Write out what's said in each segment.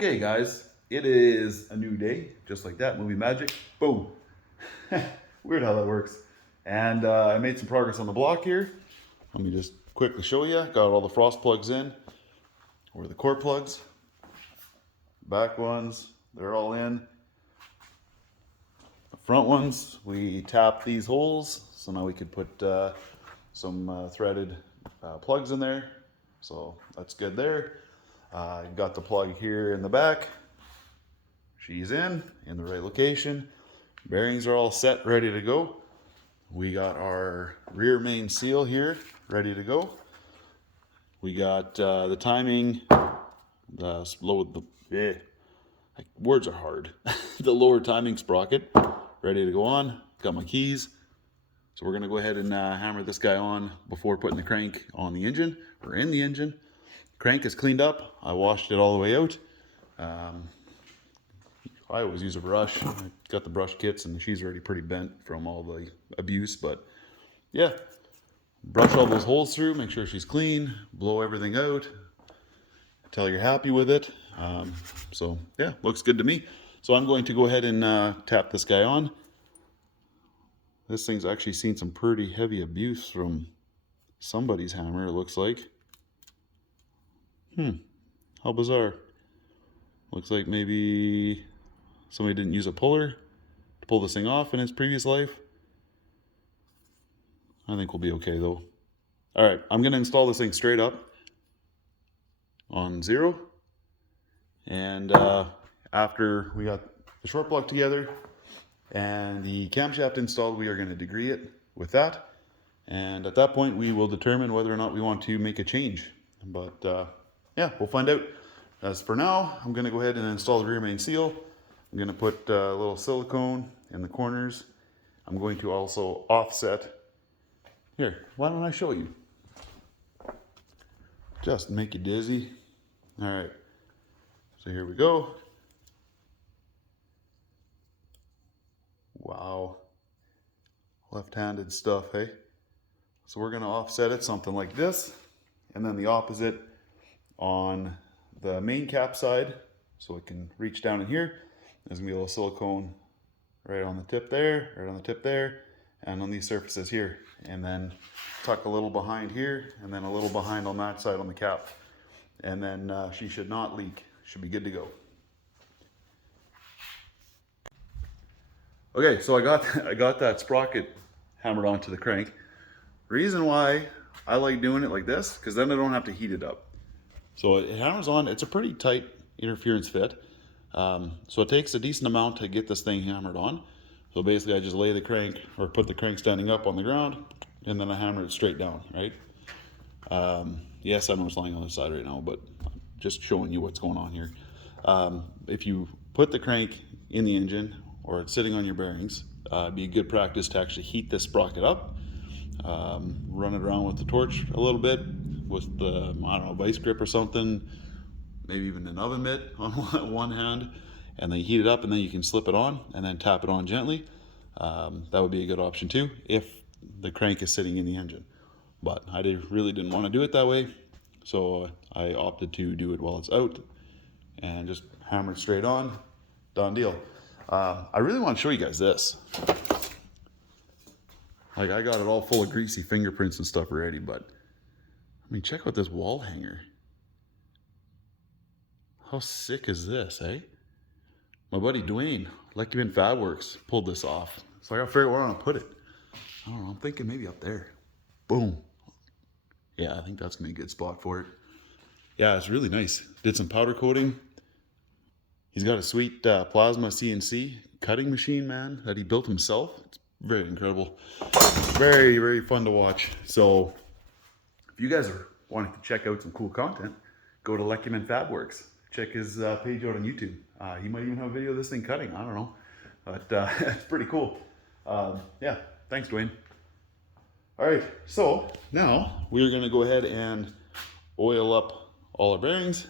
Okay guys, it is a new day, just like that, movie magic, boom. Weird how that works. And I made some progress on the block here. Let me just quickly show you. Got all the frost plugs in, or the core plugs. Back ones, they're all in. The front ones, we tapped these holes, so now we could put some threaded plugs in there. So that's good there. Got the plug here in the back. She's in the right location. Bearings are all set, ready to go. We got our rear main seal here, ready to go. We got the timing, words are hard. The lower timing sprocket, ready to go on. Got my keys. So we're gonna go ahead and hammer this guy on before putting the crank on the engine, or in the engine. Crank is cleaned up. I washed it all the way out. I always use a brush. I got the brush kits and she's already pretty bent from all the abuse, but yeah. Brush all those holes through, make sure she's clean, blow everything out, tell you're happy with it. So yeah, looks good to me. So I'm going to go ahead and tap this guy on. This thing's actually seen some pretty heavy abuse from somebody's hammer, it looks like. How bizarre. Looks like maybe somebody didn't use a puller to pull this thing off in its previous life. I think we'll be okay though. All right, I'm gonna install this thing straight up on 0. And after we got the short block together and the camshaft installed, we are gonna degree it with that. And at that point, we will determine whether or not we want to make a change. But yeah, we'll find out. As for now, I'm gonna go ahead and install the rear main seal. I'm gonna put a little silicone in the corners. I'm going to also offset. Here, why don't I show you? Just make you dizzy. All right, so here we go. Wow, left-handed stuff, hey? So we're gonna offset it something like this, and then the opposite on the main cap side, so it can reach down in here. There's gonna be a little silicone right on the tip there, right on the tip there, and on these surfaces here. And then tuck a little behind here, and then a little behind on that side on the cap. And then she should not leak, should be good to go. Okay, so I got that sprocket hammered onto the crank. Reason why I like doing it like this, because then I don't have to heat it up. So it hammers on, it's a pretty tight interference fit. So it takes a decent amount to get this thing hammered on. So basically I just lay the crank, or put the crank standing up on the ground, and then I hammer it straight down, right? Yes, I'm just lying on the side right now, but I'm just showing you what's going on here. If you put the crank in the engine, or it's sitting on your bearings, it'd be a good practice to actually heat this sprocket up. Run it around with the torch a little bit, with the, I don't know, vice grip or something, maybe even an oven mitt on one hand, and then heat it up, and then you can slip it on and then tap it on gently. That would be a good option too, if the crank is sitting in the engine. But I really didn't want to do it that way, so I opted to do it while it's out and just hammer it straight on. Done deal. I really want to show you guys this. Like, I got it all full of greasy fingerprints and stuff already, but I mean, check out this wall hanger. How sick is this, eh? My buddy Dwayne, Leckman Fabworks, pulled this off. So I gotta figure out where I'm gonna put it. I don't know, I'm thinking maybe up there. Boom. Yeah, I think that's gonna be a good spot for it. Yeah, it's really nice. Did some powder coating. He's got a sweet plasma CNC cutting machine, man, that he built himself. It's very incredible. Very, very fun to watch. So if you guys are wanting to check out some cool content, go to Leckman Fabworks. Check his page out on YouTube. He might even have a video of this thing cutting, I don't know. But it's pretty cool. Yeah, thanks Dwayne. All right, so now we're gonna go ahead and oil up all our bearings.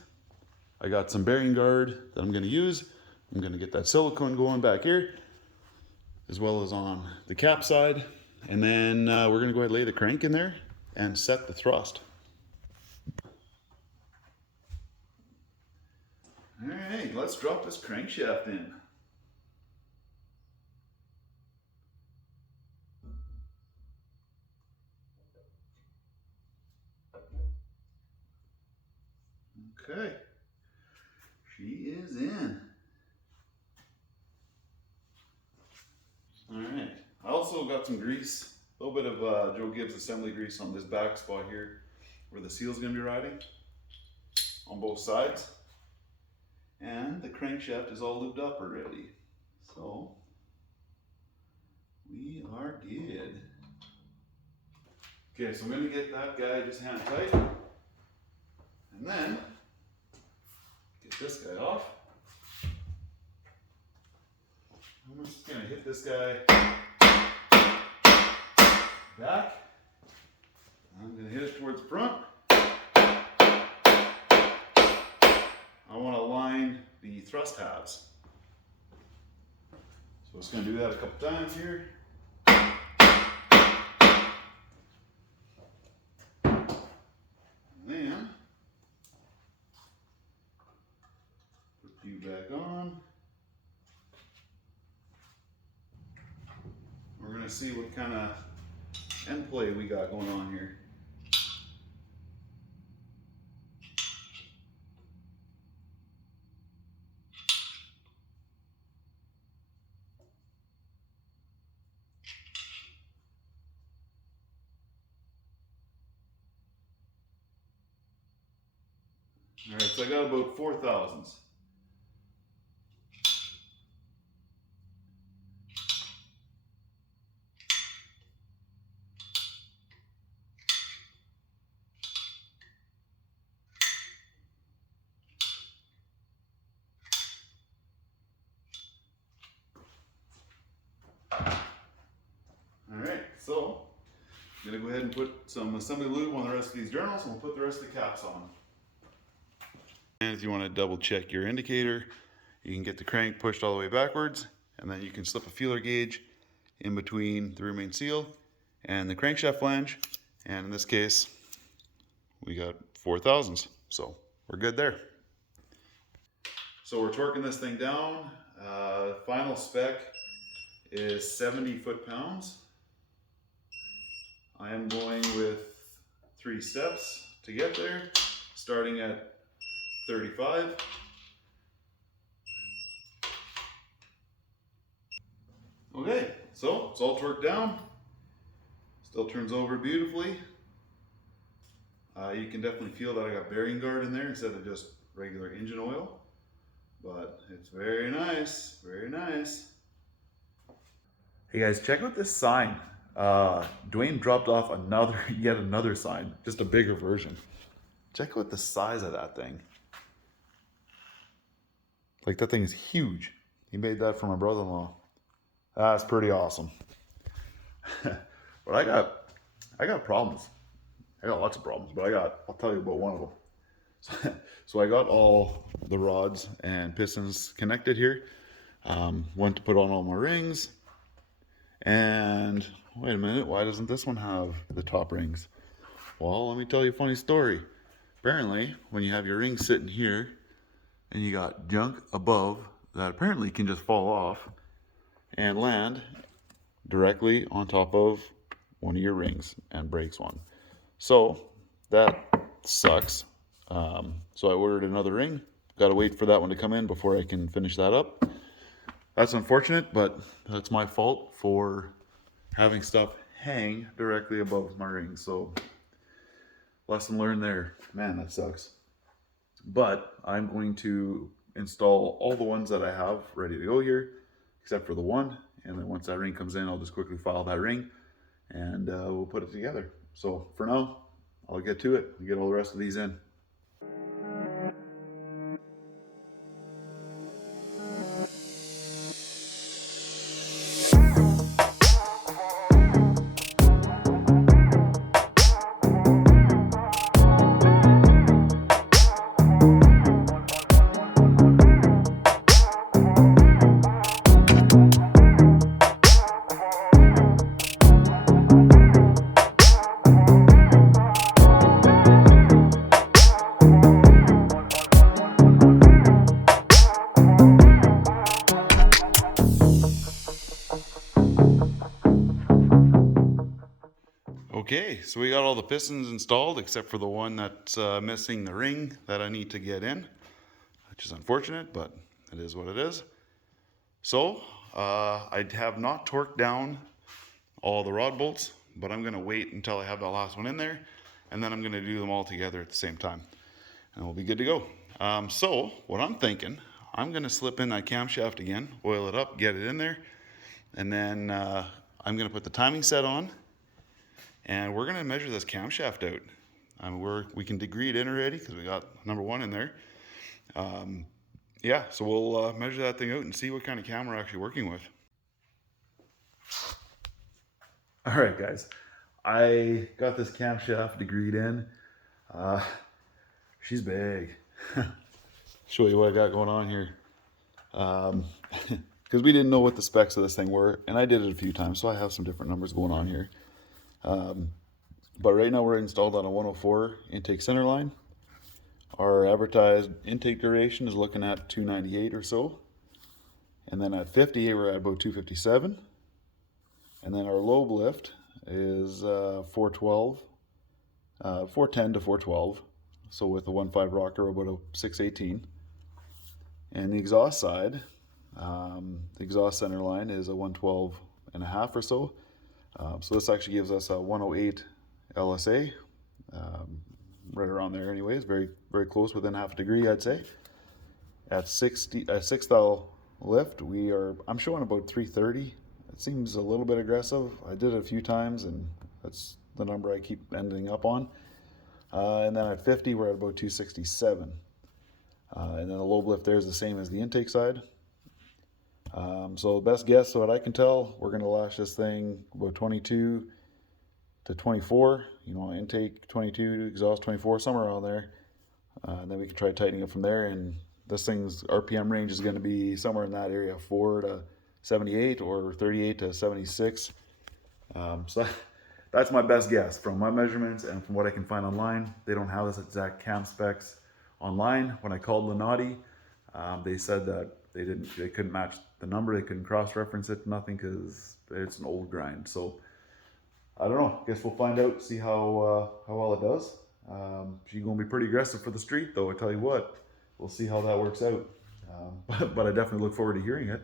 I got some bearing guard that I'm gonna use. I'm gonna get that silicone going back here, as well as on the cap side. And then we're gonna go ahead and lay the crank in there and set the thrust. All right, let's drop this crankshaft in. Okay, she is in. All right, I also got some grease, a little bit of Joe Gibbs assembly grease on this back spot here where the seal's gonna be riding on both sides. And the crankshaft is all lubed up already. So we are good. Okay, so I'm gonna get that guy just hand tight. And then get this guy off. I'm just gonna hit this guy back. I'm gonna hit it towards the front. I want to line the thrust halves. So I'm just going to do that a couple times here. And then put you back on. We're going to see what kind of end play we got going on here. All right, so I got about 4 thousandths. All right, so I'm gonna go ahead and put some assembly lube on the rest of these journals, and we'll put the rest of the caps on. And if you want to double check your indicator, you can get the crank pushed all the way backwards, and then you can slip a feeler gauge in between the rear main seal and the crankshaft flange. And in this case, we got 4 thousandths, so we're good there. So we're torquing this thing down. Final spec is 70 foot-pounds. I am going with 3 steps to get there, starting at 35. Okay, so it's all torqued down. Still turns over beautifully. You can definitely feel that I got bearing guard in there instead of just regular engine oil. But it's very nice, very nice. Hey guys, check out this sign. Dwayne dropped off yet another sign, just a bigger version. Check out the size of that thing. Like, that thing is huge. He made that for my brother-in-law. That's pretty awesome. But I got problems. I got lots of problems, but I'll tell you about one of them. So I got all the rods and pistons connected here. Went to put on all my rings. And wait a minute, why doesn't this one have the top rings? Well, let me tell you a funny story. Apparently, when you have your rings sitting here and you got junk above that apparently can just fall off and land directly on top of one of your rings and breaks one. So that sucks. So I ordered another ring. Got to wait for that one to come in before I can finish that up. That's unfortunate, but that's my fault for having stuff hang directly above my rings. So lesson learned there. Man, that sucks. But I'm going to install all the ones that I have ready to go here, except for the one. And then once that ring comes in, I'll just quickly file that ring and we'll put it together. So for now, I'll get to it and get all the rest of these in. Okay, so we got all the pistons installed except for the one that's missing the ring that I need to get in, which is unfortunate, but it is what it is. So I have not torqued down all the rod bolts, but I'm going to wait until I have that last one in there, and then I'm going to do them all together at the same time, and we'll be good to go. So what I'm thinking, I'm going to slip in that camshaft again, oil it up, get it in there, and then I'm going to put the timing set on, and we're going to measure this camshaft out. We can degree it in already because we got number 1 in there. Yeah, so we'll measure that thing out and see what kind of cam we're actually working with. All right, guys, I got this camshaft degreed in. She's big. Show you what I got going on here. Because we didn't know what the specs of this thing were, and I did it a few times, so I have some different numbers going on here. But right now we're installed on a 104 intake center line. Our advertised intake duration is looking at 298 or so. And then at 50, we're at about 257. And then our lobe lift is 412, 410 to 412. So with a 1.5 rocker, about a 618. And the exhaust side, the exhaust center line is a 112 and a half or so. So this actually gives us a 108 LSA. Right around there anyways, very very close, within half a degree I'd say. At 6 thou lift, I'm showing about 330. It seems a little bit aggressive. I did it a few times and that's the number I keep ending up on. And then at 50 we're at about 267. And then the lobe lift there is the same as the intake side. So the best guess, so what I can tell, we're going to lash this thing about 22 to 24, intake 22, exhaust 24, somewhere around there. And then we can try tightening it from there. And this thing's RPM range is going to be somewhere in that area, 4 to 78 or 38 to 76. So that's my best guess from my measurements and from what I can find online. They don't have this exact cam specs online. When I called Lenati, they said that they couldn't match the number, they couldn't cross-reference it, nothing, because it's an old grind. So I don't know. Guess we'll find out, see how well it does. She's going to be pretty aggressive for the street, though. I tell you what, we'll see how that works out. But I definitely look forward to hearing it.